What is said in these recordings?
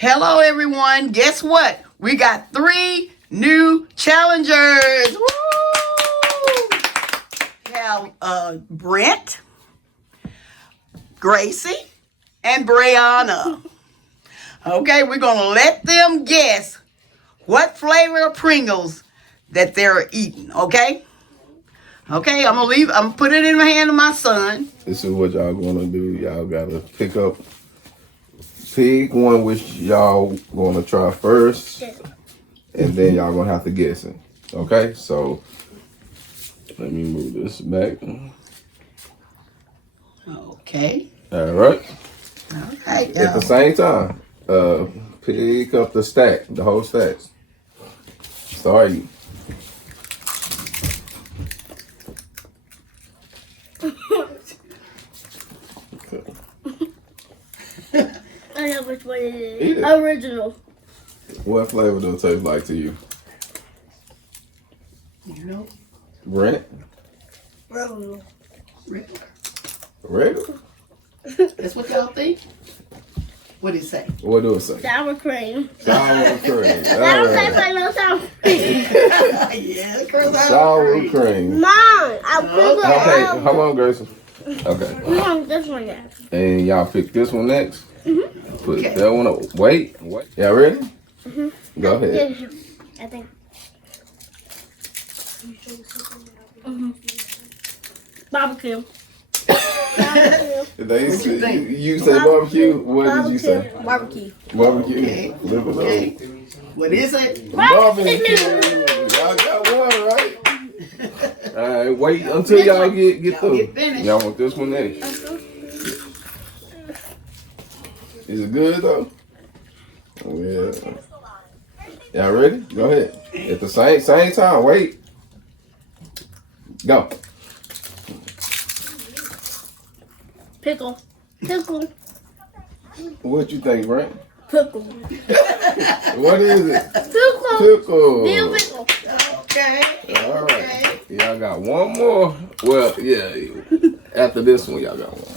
Hello, everyone. Guess what? We got 3 new challengers. Woo! We have Brent, Gracie, and Brianna. Okay, we're going to let them guess what flavor of Pringles that they're eating, okay? Okay, I'm gonna put it in the hand of my son. This is what y'all gonna do. Y'all gotta pick one which y'all gonna try first, and then y'all gonna have to guess it. Okay, so let me move this back. Okay. All right. At the same time, pick up the whole stack. Sorry. I know which one it is. Original. What flavor does it taste like to you? You know? Brent? Regular. Regular? That's what y'all think? What did it say? What do it say? Sour cream. Sour cream. That don't taste like no sour cream. Yeah, girl, sour cream. Mom, I put it Okay, out. hold on, Gracie. Okay. We want this one next. And y'all pick this one next? Mm-hmm. Put that one up. Wait. Y'all ready? Mm-hmm. Go ahead. I think. Barbecue. You say barbecue? What did you say? Barbecue. Barbecue. Okay. Okay. What is it? Barbecue. Y'all got one, right? All right, wait until y'all get through. Y'all want this one next? Is it good though? Yeah. Y'all ready? Go ahead. At the same time. Wait. Go. Pickle. What you think, Brent? Pickle. What is it? Pickle. Pickle. Real pickle. Okay. All right. Y'all got one more. Well, yeah. After this one, y'all got one.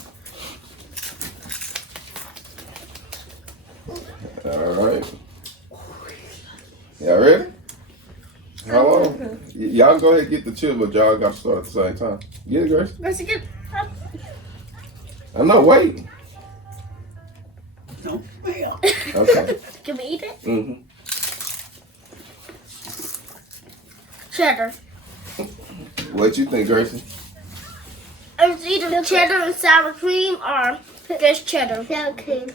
All right. Y'all ready? How long? Y'all go ahead and get the chip, but y'all got to start at the same time. Get it, Grace? Let's get. I'm not waiting. No. Well. Okay. Can we eat it? Mm-hmm. Cheddar. What you think, Gracie? It's either cheddar and sour cream or just cheddar. Sour cream.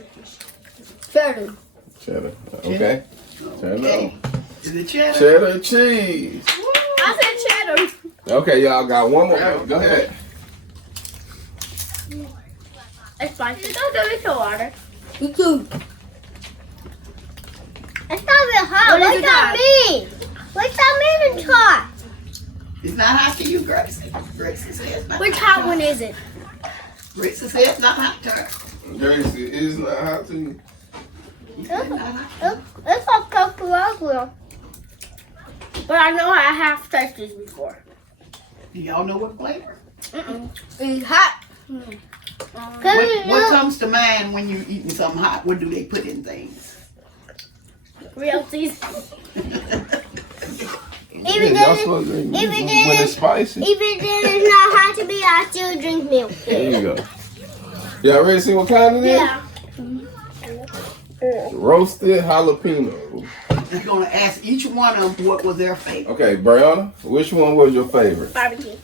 Cheddar. Cheddar. Okay. Cheddar. Is it cheddar? Cheddar cheese. I said cheddar. Okay, y'all got one more. Go ahead. It's spicy. Don't give me some water. Me too. It's not real hot. What does that mean? What's that mean it's hot? It's not hot to you, Gracie. Gracie says it's not Which hot. hot one is it? Gracie says it's not hot to her. Gracie, it's not hot to you. It's like regular. But I know I have tasted this before. Do y'all know what flavor? It's hot. What comes to mind when you're eating something hot? What do they put in things? Real seasoning. When it's spicy. Even then it's not hot to me, I still drink milk. There you go. Y'all ready to see what kind it is? Yeah. Roasted jalapeno. You're going to ask each one of them what was their favorite. Okay, Brianna, which one was your favorite? Barbecue.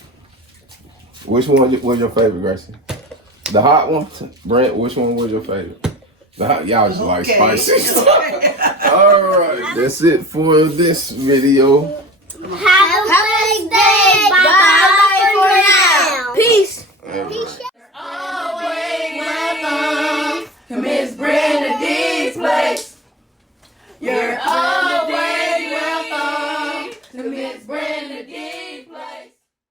Which one was your favorite, Gracie? The hot one? Brent, which one was your favorite? The hot, y'all just like spicy. All right, that's it for this video.